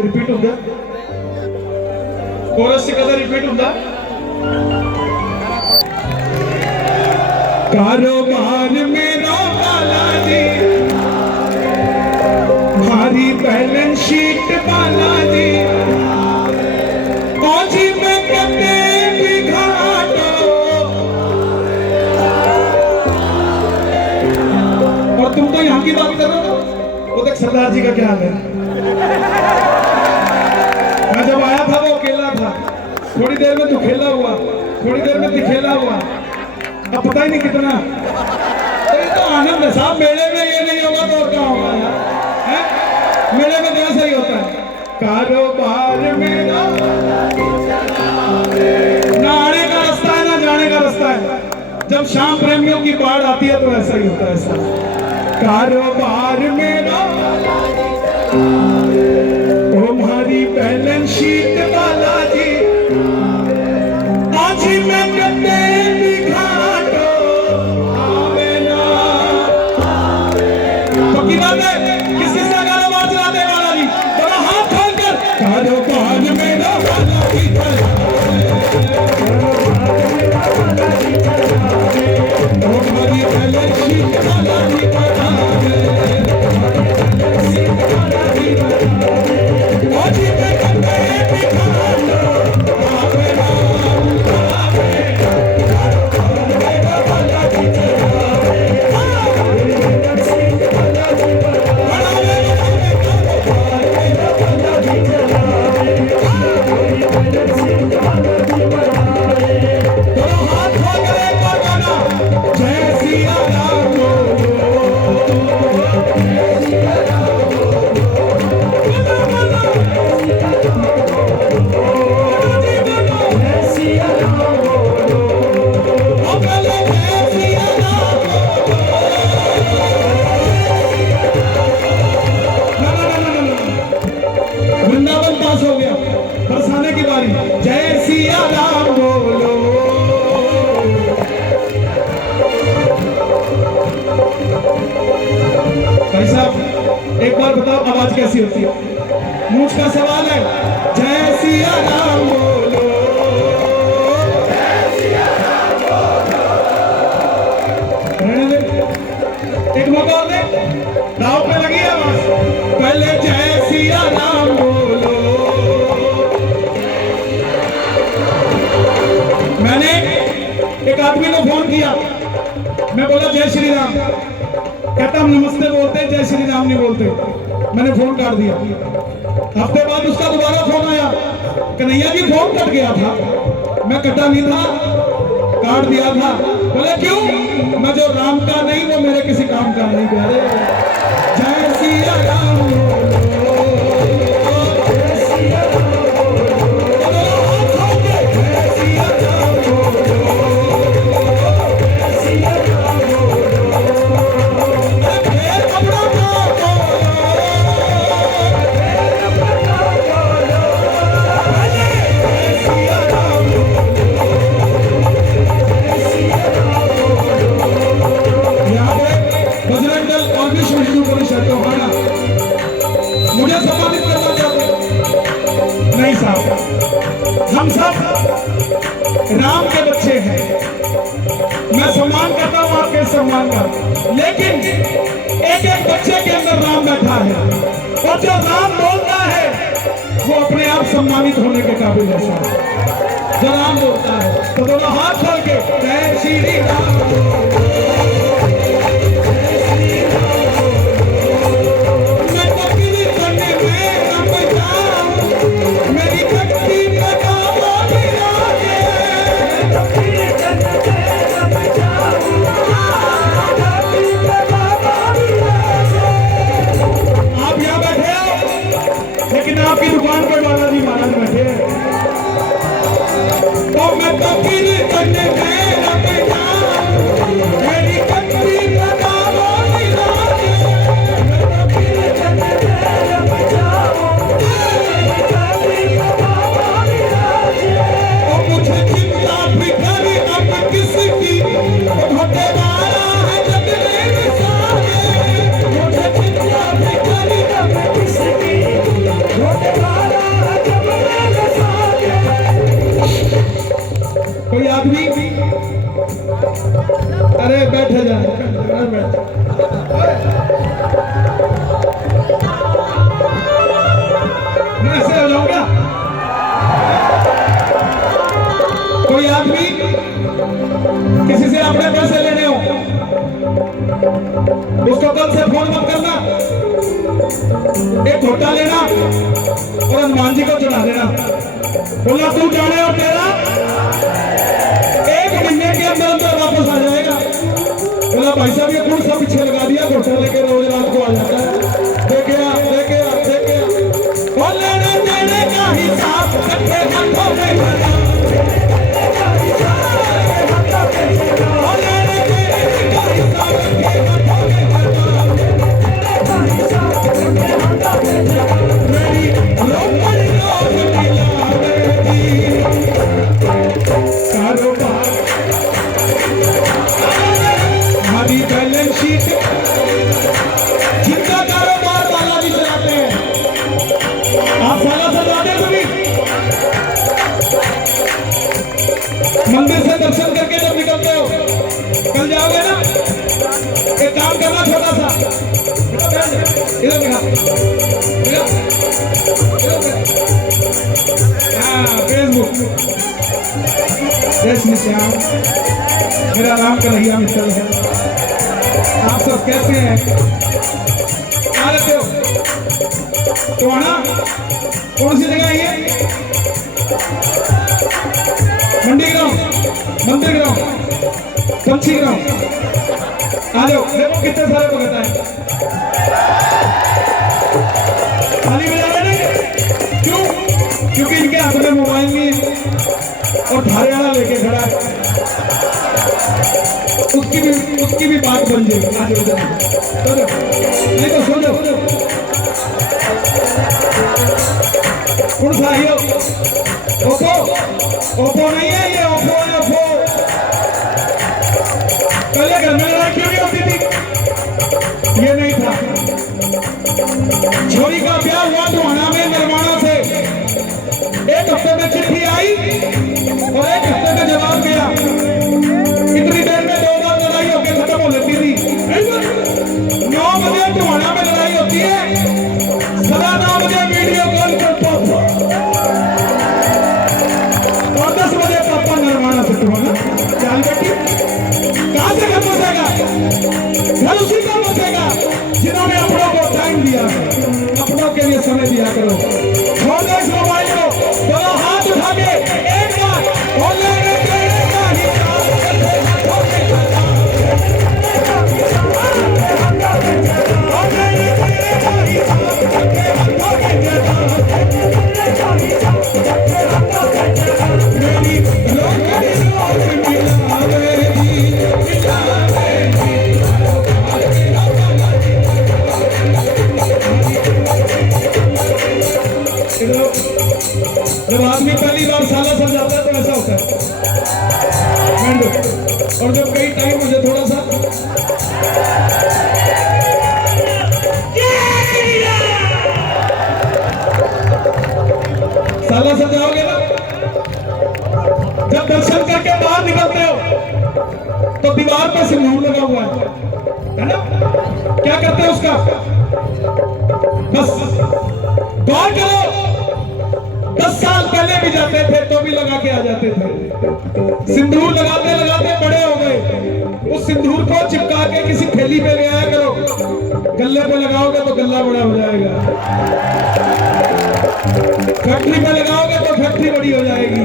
Repeat होंगे coarse से कदा रिपीट होंगे कारोबार मेरा वाला जी भारी बैलेंस शीट वाला जी जी मैं कते बिघाटो और तुम तो यहाँ की बात कर रहे हो वो तक सरदार जी का क्या हाल है मैं जब आया था वो अकेला था थोड़ी देर में दुखेला हुआ थोड़ी देर में दिखेला हुआ अब पता ही नहीं कितना तो ये तो आनंद है साहब मेले में ये नहीं होगा तो और क्या होगा है मेले में तो ऐसा ही होता है कारोबार मेरा ना आने का रास्ता है ना जाने का रास्ता है जब शाम प्रेमियों की बाढ़ आती है तो ऐसा ही होता है ऐसा कारोबार मेरा तुम्हारी बैलेंस शीट वाला जी आज मैं कते बिघाटो आवेला पक्की बात है किसी से कारोबार चलाते वाला जी थोड़ा हाथ खोल कर कारोबार मेरा वाला जी तुम्हारी बैलेंस शीट वाला जी एक बार बताओ आवाज कैसी होती है मूछ का सवाल है जय सिया राम बोलो एक मौका और दे दाव पे लगी है आवाज पहले जय सिया राम बोलो मैंने एक आदमी को फोन किया मैं बोला जय श्री राम कहता हम नमस्ते बोलते जय श्री राम नहीं बोलते मैंने फोन काट दिया हफ्ते बाद उसका दोबारा फोन आया कन्हैया जी फोन कट गया था मैं कटा नहीं था काट दिया था बोले क्यों मैं जो राम का नहीं वो मेरे किसी काम का नहीं प्यारे जय सिया राम हम सब राम के बच्चे हैं मैं सम्मान करता हूं आपके सम्मान का लेकिन एक एक बच्चे के अंदर राम बैठा है और जो राम बोलता है वो अपने आप सम्मानित होने के काबिल है जो राम बोलता है तो दोनों हाथ खोल के जय श्री राम आपकी दुकान पर बालाजी महाराज बैठे तो मैं तकदीर करने मेरी तकदीर बताओ मुझे चिंता फिकर अब किसकी घटे वाला है जग मेरे सामने मुझे चिंता फिकर अब किसकी घटे कोई आदमी, अरे बैठ जा, मैं ऐसे हो जाऊं क्या? कोई आदमी किसी से अपने पैसे लेने हो, उसको कल से फोन मत करना, एक घोटा लेना और हनुमान जी को चढ़ा देना, बोला तू जाने और तेरा 1 महीने के अंदर अंदर वापस आ जाएगा। बोला भाई साहब ये कौन सा पीछे लगा दिया, घोटा लेके रोज रात को आ जाता है। देखे लेने देने का हिसाब रखे हाथों में, मंदिर से दर्शन करके जब निकलते हो, कल जाओगे ना, एक काम करना छोटा सा, इधर फेसबुक, जय श्री श्याम, मेरा नाम कन्हैया मित्तल है। आप सब कैसे हैं? कहाँ रहते हो? तो आना, कौन सी जगह है ये? मंडी ग्राम, मंदिर ग्राम, पंछी ग्राम, आ जाओ। देखो कितने सारे भगत आए, ताली बजा रहे हैं। क्यों? क्योंकि इनके हाथ में मोबाइल नहीं है और धारे वाला लेके खड़ा है, उसकी भी बात बन जाएगी। आ जाओ, नहीं तो सो जाओ। कौन सा है? ओप्पो, ओप्पो नहीं है ये, ओप्पो है, ओप्पो। पहले घर में लड़ाई क्यों नहीं होती थी? ये नहीं था। छोरी का ब्याह हुआ टोहाना में निर्माणा से, 1 हफ्ते में चिट्ठी आई और 1 हफ्ते में जवाब गया। इतनी देर में 2 बार लड़ाई होकर खत्म हो जाती थी। 9 बजे टोहाना में लड़ाई होती है, 9:15 बजे वीडियो कॉल करता था और 10 बजे पापा निर्माणा से टोहाना चाल बेटी। कहां से घर बसेगा? घर उसी को बसेगा जिन्होंने अपनों को टाइम दिया है। अपनों के लिए समय दिया करो। छोड़ दो इस मोबाइल को, दोनों हाथ उठा के एक बार बोले जब आदमी पहली बार साला सर जाता है तो ऐसा होता है। और जब कई टाइम मुझे थोड़ा सा साला सर जाओगे ना, जब दर्शन करके बाहर निकलते हो तो दीवार पर सिंदूर लगा हुआ है ना? क्या करते हैं उसका? बस गौर करो, 10 साल पहले भी जाते थे तो भी लगा के आ जाते थे। सिंदूर लगाते लगाते बड़े हो गए। उस सिंदूर को चिपका के किसी थैली पे ले आया करो, गल्ले पे लगाओगे तो गल्ला बड़ा हो जाएगा, फैक्ट्री पे लगाओगे तो फैक्ट्री बड़ी हो जाएगी,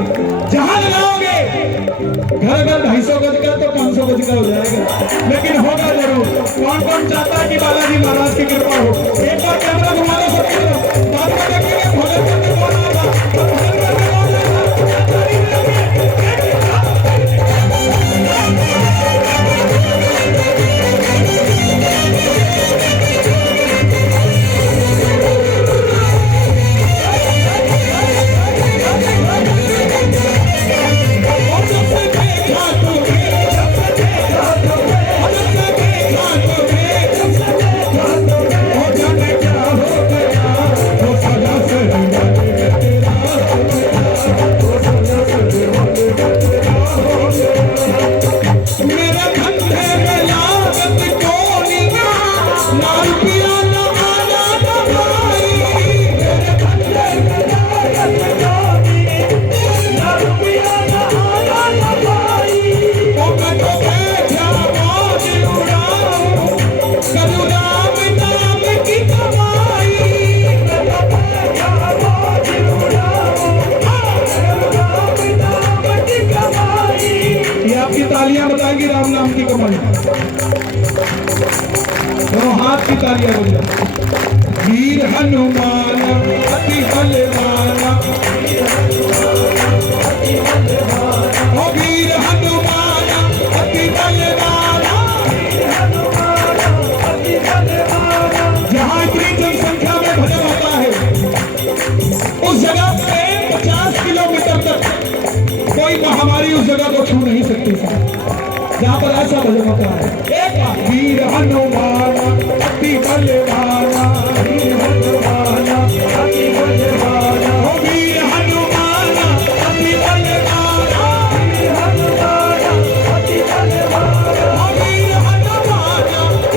जहां लगाओगे घर 250 गज का तो 500 गज का हो जाएगा, लेकिन होगा जरूर। कौन कौन चाहता है कि बालाजी महाराज की कृपा हो? एक बार कैमरा घुमा दो सबकी तरफ, बाद में देखेंगे भोजन करके कौन आएगा। की तालियां बताएगी राम नाम की कमाई। दोनों हाथ की तालियां बन जाए। वीर हनुमान अति बलवान, ओ वीर हनुमान अति बलवान। जहां इतनी जनसंख्या में भजन होता है उस जगह पे 50 किलोमीटर तक कोई महामारी उस जगह को छू नहीं सकती जहां पर ऐसा भजन होता है। एक वीर हनुमान अति बलवान, वीर हनुमान अति बलवान, ओ वीर हनुमान अति बलवान, वीर हनुमान अति बलवान, ओ वीर हनुमान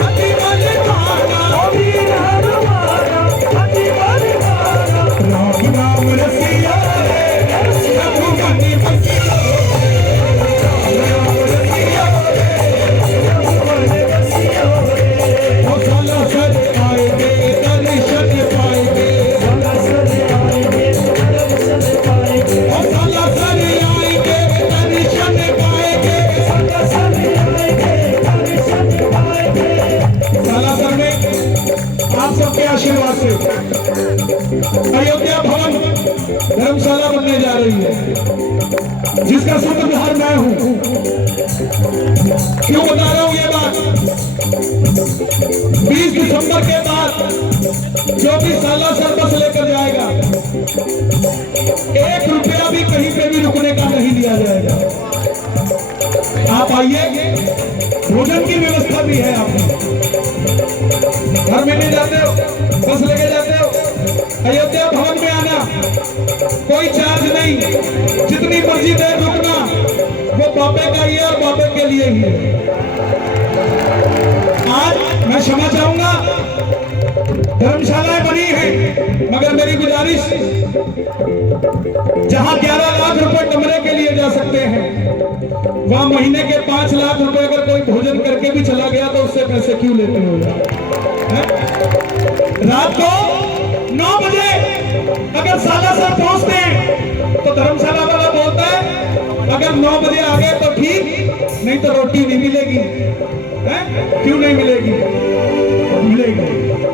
अति बलवान, ओ वीर हनुमान अति बलवान। राम नाम रसिया रघुपति बसिया, आप सबके आशीर्वाद से अयोध्या भवन धर्मशाला बनने जा रही है, जिसका सूत्रधार मैं हूं। क्यों बता रहा हूं ये बात? 20 दिसंबर के बाद जो भी सालासर बस लेकर जाएगा, 1 रुपया भी कहीं पे भी रुकने का नहीं दिया जाएगा। आप आइए, भोजन की व्यवस्था भी है। आप घर में नहीं जाते हो, बस लेके जाते हो, अयोध्या भवन में आना, कोई चार्ज नहीं, जितनी मर्जी देर रुकना, वो बाबे का ही है और बाबे के लिए ही है। आज मैं क्षमा चाहूंगा, धर्मशालाएं बनी हैं, मगर मेरी गुजारिश, जहां 11 लाख रुपए कमरे के लिए जा सकते हैं, वहां महीने के 5 लाख रुपए अगर कोई भोजन करके भी चला गया तो उससे पैसे क्यों लेते हो यार? रात को 9 बजे अगर सालासर पहुंचते हैं तो धर्मशाला वाला बोलता है अगर 9 बजे आ गए तो ठीक, नहीं तो रोटी नहीं मिलेगी। क्यों नहीं मिलेगी? मिलेगी।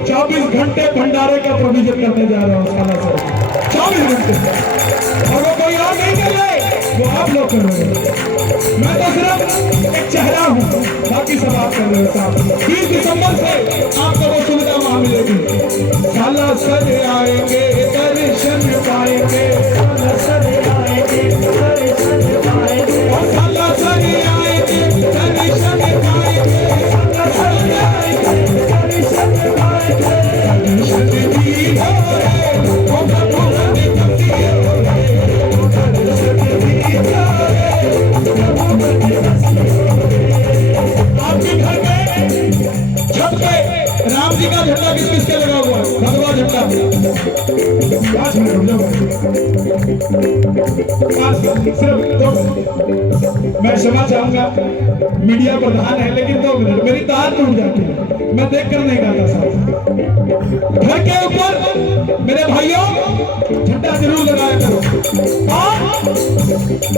24 घंटे भंडारे का प्रोविजन करने जा रहा हूँ सालासर, 24 घंटे, और वो कोई और नहीं कर रहे, वो आप लोग कर रहे हैं। मैं तो सिर्फ एक चेहरा हूँ, बाकी सब आप कर रहे हो साहब। 20 दिसंबर से आपको वो सुविधा वहां मिलेगी। सालासर आएंगे दर्शन पाएंगे, सालासर आएंगे दर्शन पाएंगे, और सालासर आएंगे दर्शन पाएंगे, सालासर आएंगे दर्शन पाएंगे। दर्शन भी हो रे, ओ भगवान की भक्ति हो रे, दर्शन भी हो रे। आपके घर में छत पे राम जी का झंडा किस किस के लगा हुआ है? भगवा झंडा। 5 मिनट सिर्फ 2। मैं क्षमा चाहूंगा, मीडिया प्रधान है, लेकिन 2 मिनट, मेरी तार टूट जाती है, मैं देख कर नहीं गाता साहब। घर के ऊपर मेरे भाइयों झंडा जरूर लगाया करो। और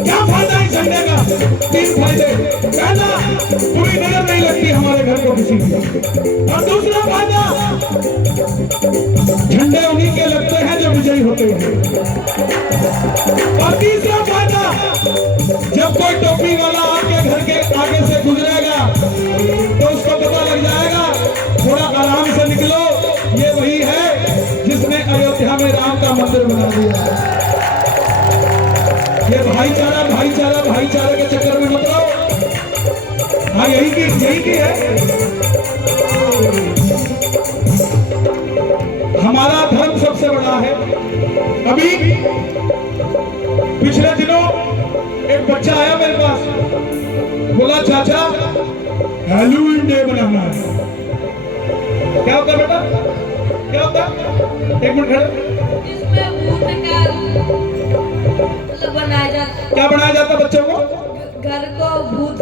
क्या फायदा है झंडे का? 3 फायदे। पहला, पूरी नजर नहीं लगती हमारे घर को किसी की, और दूसरा फायदा, झंडे उन्हीं के लगते हैं जो विजयी होते हैं, और तीसरा फायदा, जब कोई टोपी वाला आपके घर के आगे से गुजरेगा तो उसको पता लग जाएगा, थोड़ा आराम से निकलो, ये वही है जिसने अयोध्या में राम का मंदिर बना दिया। ये भाईचारा भाईचारा भाईचारे के चक्कर में मत रहो। हाँ, यही की है। हमारा धर्म सबसे बड़ा है। अभी पिछले दिनों एक बच्चा आया मेरे पास, बोला चाचा हैलोवीन डे मनाना है। क्या होता है बेटा? क्या होता है? 1 मिनट खड़े। इसमें भूत का बनाया जाता। क्या बनाया जाता बच्चों को? घर को भूत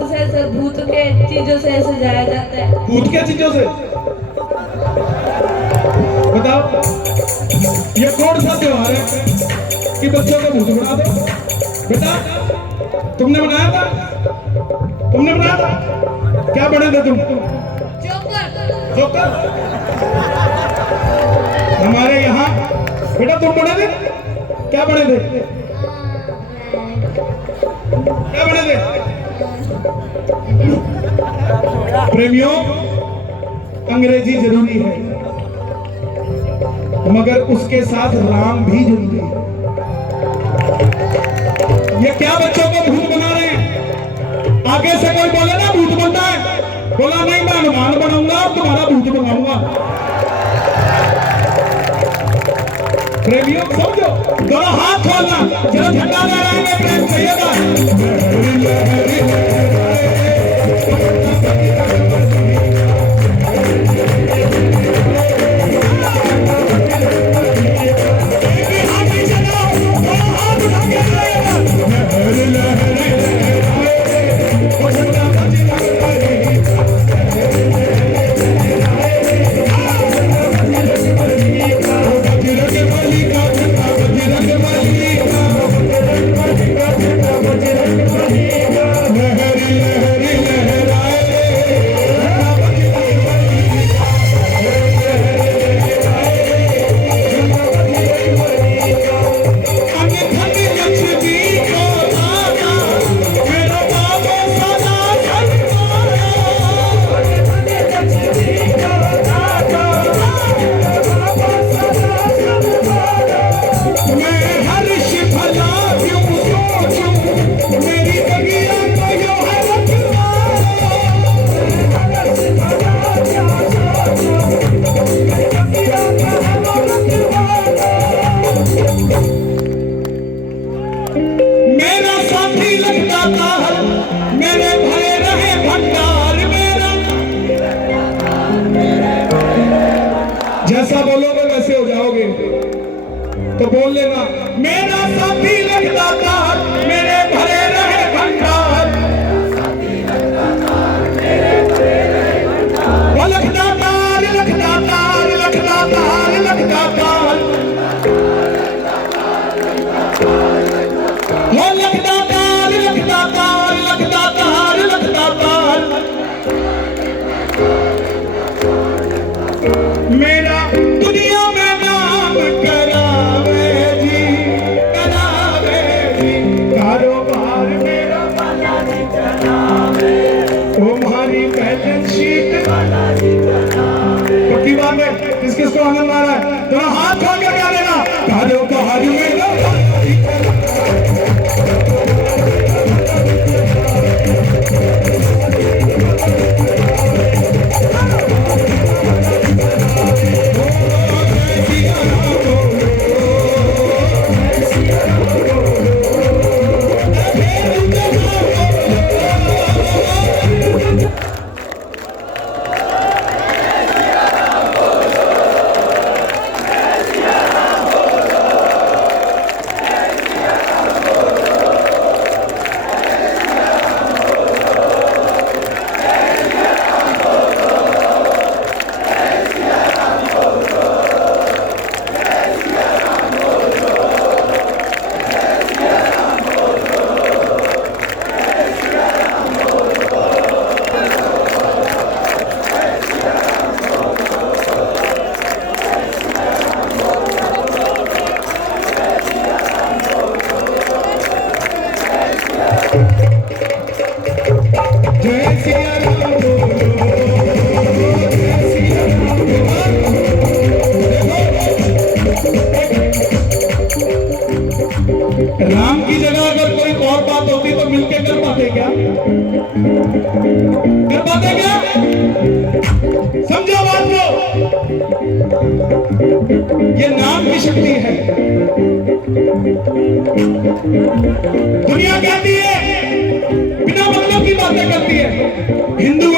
के चीजों से सजाया जाता है। भूत के चीजों से? बताओ, ये कौन सा त्योहार है कि बच्चों को भूत बना दो? बेटा तुमने बनाया था? तुमने बनाया था? क्या बने थे तुम? जोकर। जोकर। हमारे यहाँ बेटा तुम बने थे? क्या बने थे? क्या बने थे? प्रेमियों, अंग्रेजी जरूरी है मगर उसके साथ राम भी जरूरी है। ये क्या बच्चों को भूत बना रहे हैं? आगे से कोई बोले ना भूत बनना है, बोला नहीं मैं हनुमान बनाऊंगा और तुम्हारा भूत बनाऊंगा। प्रेमियों समझो, दोनों हाथ खोलना, चलो झंडा लहराएंगे, प्रेम कहिएगा। जैसा बोलोगे वैसे हो जाओगे, तो बोल लेना मेरा साथी लखदाता मेरे भरे रहे भंडार। वो लखदातार लखदातार लखदातार लखदातार, वो लखदातार लखदातार लखदातार लखदातार। मेरा दुनिया में नाम करावे जी, कारोबार मेरा बालाजी चलावे, तुम्हारी बैलेंस शीट बालाजी चलावे। पक्की बात है, किस किस को आनंद आ रहा है? तो हाथ खोल कर क्या लेना, कारोबार मेरा बालाजी राम की जगह अगर कोई और बात होती तो मिलके कर पाते क्या? कर पाते क्या? समझो बात को, ये नाम की शक्ति है। दुनिया कहती है बिना मतलब की बातें करती है, हिंदू